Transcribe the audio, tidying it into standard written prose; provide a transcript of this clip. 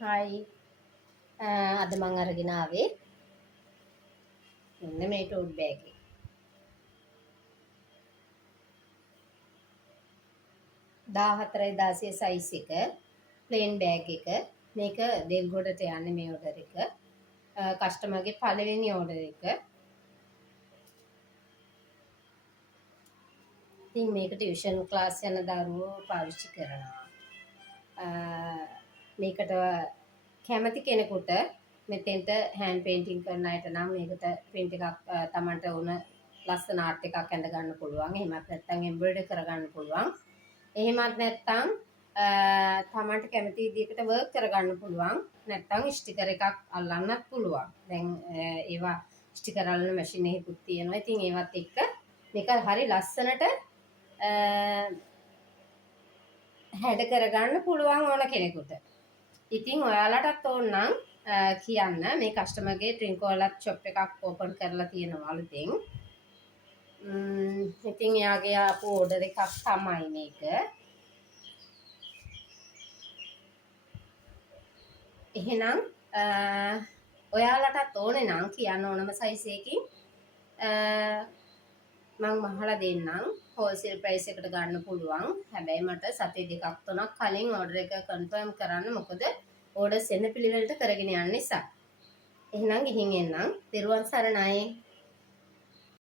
Hi අද මං අරගෙන ආවේ මෙන්න මේ ටෝට් බෑග් එක. 14 16 සයිස් එක ප්ලේන් බෑග් එක. මේක දෙල්ගොඩට යන්නේ මේ ඕඩර් එක. කස්ටමර්ගේ පළවෙනි ඕඩර් එක. ඉතින් මේක ටියුෂන් ක්ලාස් යන දරුවෝ පාවිච්චි කරනවා. මේකට කැමති කෙනෙකුට මෙතෙන්ට හෑන්ඩ් පේන්ටින් කරන අයට නම් මේකට ප්‍රින්ට් එකක් Tamanට ඕන ලස්සන ආර්ට් එකක් ඇඳ ගන්න පුළුවන්. එහෙමත් නැත්නම් එම්බ්‍රොයිඩර් කරගන්න පුළුවන්. එහෙමත් නැත්නම් Tamanට කැමති විදිහකට වර්ක් කරගන්න පුළුවන්. නැත්නම් ස්ටිකර් එකක් අල්ලන්නත් පුළුවන්. දැන් ඒවා ස්ටිකර් අල්ලන මැෂින් එකකුත් තියෙනවා. ඉතින් ඒවත් එක්ක මේක හරි ලස්සනට හැඩ කරගන්න පුළුවන් ඕන කෙනෙකුට. ඉතින් ඔයාලටත් ඕන නම් කියන්න. මේ කස්ටමර්ගේ ට්‍රින්කෝලත් ෂොප් එකක් ඕපන් කරලා තියෙනවා අලුතෙන්. ඉතින් එයාගේ ආපු ඕඩර් එකක් තමයි මේක. එහෙනම් ඔයාලටත් ඕනේ නම් කියන්න ඕනම සයිස් එකකින් මම මහලා දෙන්නම්. හෝල්සේල් ප්‍රයිස් එකට ගන්න පුළුවන්. හැබැයි මට සති දෙකක් තුනක් කලින් ඕඩර් එක කන්ෆර්ම් කරන්න. මොකද ඕඩර්ස් එන්න පිළිවෙලට කරගෙන යන නිසා. එහෙනම් ගිහින් එන්නම්. ත්වන් සරණයි.